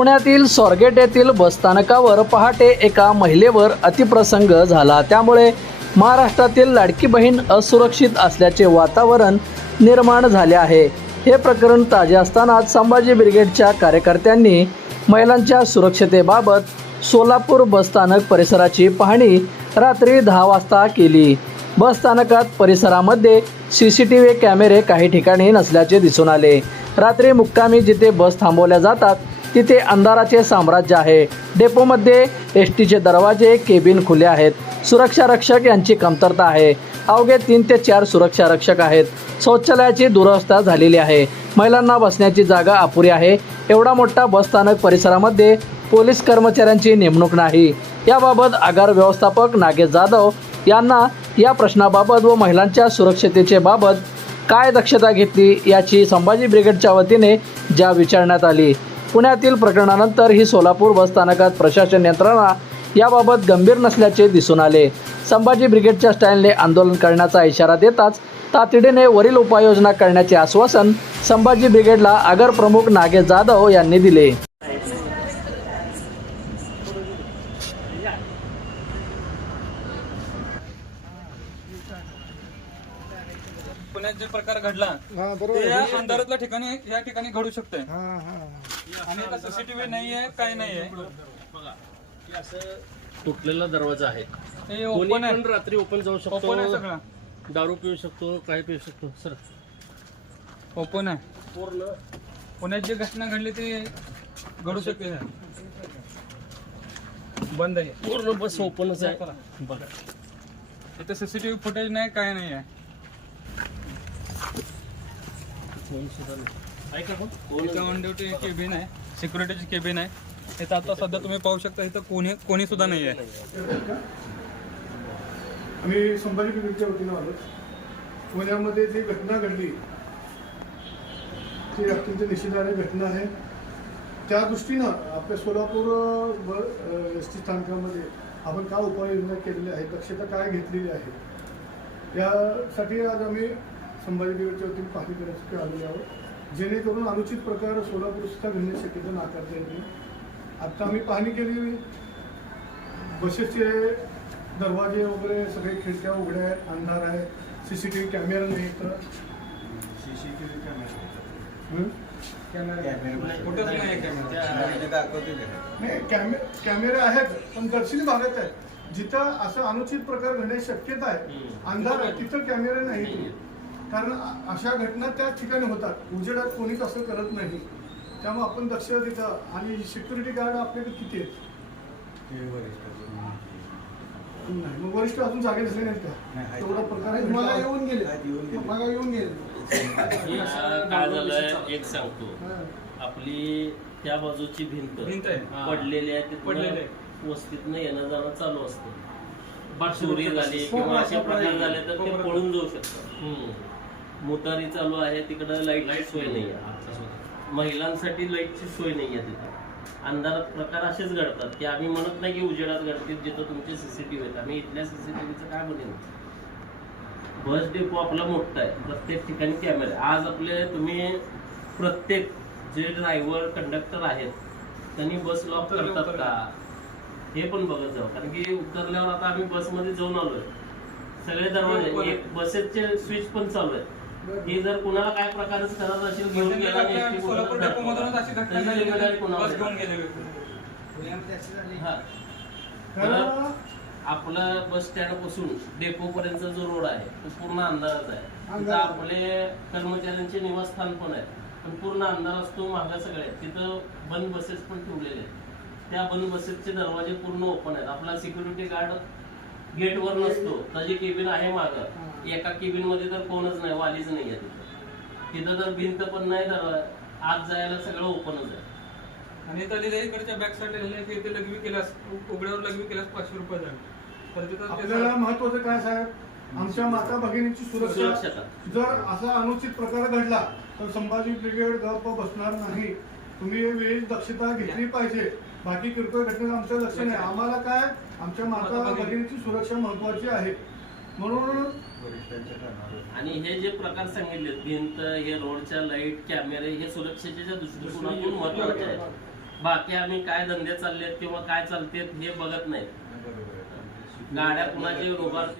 पुण्यातील स्वारगेट येथील बसस्थानकावर पहाटे एका महिलेवर अतिप्रसंग झाला. त्यामुळे महाराष्ट्रातील लाडकी बहीण असुरक्षित असल्याचे वातावरण निर्माण झाले आहे. हे प्रकरण ताजे असतानाच संभाजी ब्रिगेडच्या कार्यकर्त्यांनी महिलांच्या सुरक्षतेबाबत सोलापूर बसस्थानक परिसराची पाहणी रात्री दहा वाजता केली. बस स्थानकात परिसरामध्ये सी सी टी व्ही कॅमेरे काही ठिकाणी नसल्याचे दिसून आले. रात्री मुक्कामी जिथे बस थांबवल्या जातात तिथे अंधाराचे साम्राज्य आहे. डेपोमध्ये एस टीचे दरवाजे केबिन खुले आहेत. सुरक्षा रक्षक यांची कमतरता आहे. अवघे तीन ते चार सुरक्षा रक्षक आहेत. शौचालयाची दुरवस्था झालेली आहे. महिलांना बसण्याची जागा अपुरी आहे. एवढा मोठा बसस्थानक परिसरामध्ये पोलीस कर्मचाऱ्यांची नेमणूक नाही. याबाबत आगार व्यवस्थापक नागेश जाधव यांना या प्रश्नाबाबत व महिलांच्या सुरक्षतेचे बाबत काय दक्षता घेतली याची संभाजी ब्रिगेडच्या वतीने ज्या विचारण्यात आली. पुण्यातील प्रकरणानंतर ही सोलापूर बसस्थानकात प्रशासन यंत्रणा याबाबत गंभीर नसल्याचे दिसून आले. संभाजी ब्रिगेडच्या स्टँडने आंदोलन करण्याचा इशारा देताच तातडीने वरील उपाययोजना करण्याचे आश्वासन संभाजी ब्रिगेडला आगर प्रमुख नागेश जाधव यांनी दिले पुण्यात जे प्रकार घडला हा ते बरोबर या अंधारातल्या ठिकाणी या ठिकाणी घडू शकतंय हा हा. आणि सीसीटीव्ही नाहीये काय नाहीये. की असं तुटलेला दरवाजा आहे. हे कोणी ओपन पण आहे. रात्री ओपन जाऊ ओपन आहे शकतो सगळं. दारू पिऊ शकतो काय पिऊ शकतो. सर. ओपन आहे. पूर्ण. पुण्यात जी घटना घडली ती घडू शकते. बंद आहे. पूर्ण बस ओपनच आहे. बघा इथे सीसीटीव्ही फुटेज नाही काय नाही आहे कोण सुद्धा नाही ऐका पण कोण इथं ऑन ड्युटी केबिन आहे सिक्युरिटीची केबिन आहे. इथं आता सध्या तुम्ही पाहू शकता इथं कोणी कोणी सुद्धा नाही आहे. आम्ही संभाजी ब्रिगेडच्या वतीनं आलो. पुण्यामध्ये जी घटना घडली ती अत्यंत निषेधार्ह घटना आहे. त्या दृष्टीनं आपल्या सोलापूर एस टी स्थानकामध्ये आपण काय उपाययोजना केलेल्या आहेत दक्षता काय घेतलेली आहे यासाठी आज आम्ही संभाजी ब्रिगेडच्या वतीने पाहणी करण्यासाठी आलेलो आहोत जेणेकरून अनुचित प्रकार सोलापूर सुद्धा घडण्याची शक्यता नाकारता येत नाही आत्ता आम्ही पाहणी केली. बसेसचे दरवाजे वगैरे सगळे खिडक्या उघड्या आहेत अंधार आहे. C C T V camera नाही. तर C C T V camera दाखवते नाही कॅमे कॅमेरे आहेत पण दर्शनी भागात आहेत. जिथं असं अनुचित प्रकार घडण्याची शक्यता आहे अंधार आहे तिथं कॅमेरे नाही. कारण अशा घटना त्याच ठिकाणी होतात. उजेडात कोणीच असं करत नाही. त्यामुळे आपण दक्ष तिथं आणि सिक्युरिटी गार्ड आपल्याकडे किती आहेत? नाही. मग वरिष्ठ अजून जागे दिसले नाहीत का? नाही, आहेत. तेवढा प्रकार आहे. मला येऊन गेले. आहेत, येऊन गेले. मला येऊन गेले. हे काय झालंय? एक सांगतो. हां. आपली त्या बाजूची भिंत भिंत आहे. पडलेली आहे पडलेली वस्तीतनं येणं जाणं चालू असतं. चोरी झाली किंवा असे प्रकार झाले तर ते पळून जाऊ शकतात मोटारी चालू आहे तिकडं लाइट लाइट सोय नाही आहे. महिलांसाठी लाईटची सोय नाही आहे तिथं. अंधारात प्रकार असेच घडतात की आम्ही म्हणत नाही की उजेडात घडतील जिथं तुमचे सीसीटीव्ही आहेत. आम्ही इथल्या सीसीटीव्हीचं काय म्हणेन बस डेपो आपला मोठा आहे प्रत्येक ठिकाणी कॅमेरे आज आपले तुम्ही प्रत्येक जे ड्रायव्हर कंडक्टर आहेत त्यांनी बस लॉक करतात. का? हे पण बघत जाऊ. कारण की उतरल्यावर आता आम्ही बसमध्ये जाऊन आलोय. सगळे दरवाजे एक बसेसचे स्विच पण चालू आहे हे जर कुणाला काय प्रकारच करत असेल घेऊन म्हणजे गेला सोलापूर डेपोमधूनच अशी घटना त्याची घडली जिम्मेदारी की कुणावर बस घेऊन आहे? गेले हा. आपलं बस स्टँडपासून डेपो पर्यंतचा जो रोड आहे तो पूर्ण अंधाराच आहे. तिथं. आपले कर्मचाऱ्यांचे निवासस्थान पण आहे. पण पूर्ण अंधार असतो मागा सगळे तिथं बंद बसेस पण ठेवलेले आहेत. त्या बंद बसेसचे दरवाजे पूर्ण ओपन आहेत. आपला सिक्युरिटी गार्ड गेटवर नसतो. त्याची केबिन आहे मागं एका केबिनमध्ये तर कोणच नाही वालीच नाही आहे तिथं. तिथं तर भिंत पण नाही तर आत जायला सगळं ओपनच आहे. आणि इथं लिहिलंय इकडच्या बॅक साईड इथे लघवी केल्यास उघड्यावर लघवी केल्यास पाचशे रुपये आपल्याला महत्वाचं काय साहेब? आमच्या माता भगिनीची सुरक्षा. जर असा अनुचित प्रकार घडला तर संभाजी ब्रिगेड गप्प बसणार नाही. तुम्ही वेळीच दक्षता घेतली पाहिजे. बाकी किरकोळ घटनेत आमचं लक्ष नाही. आम्हाला काय? आमच्या माता भगिनीची सुरक्षा महत्वाची आहे. म्हणून आणि हे जे प्रकार सांगितले भिंत हे रोडच्या लाइट कॅमेरे हे सुरक्षेच्या दृष्टिकोनातून महत्त्वाचे आहेत. बाकी आम्ही काय धंदे चाललेत किंवा काय चालतेत हे बघत नाही. गाड्या कुणाचे उभारते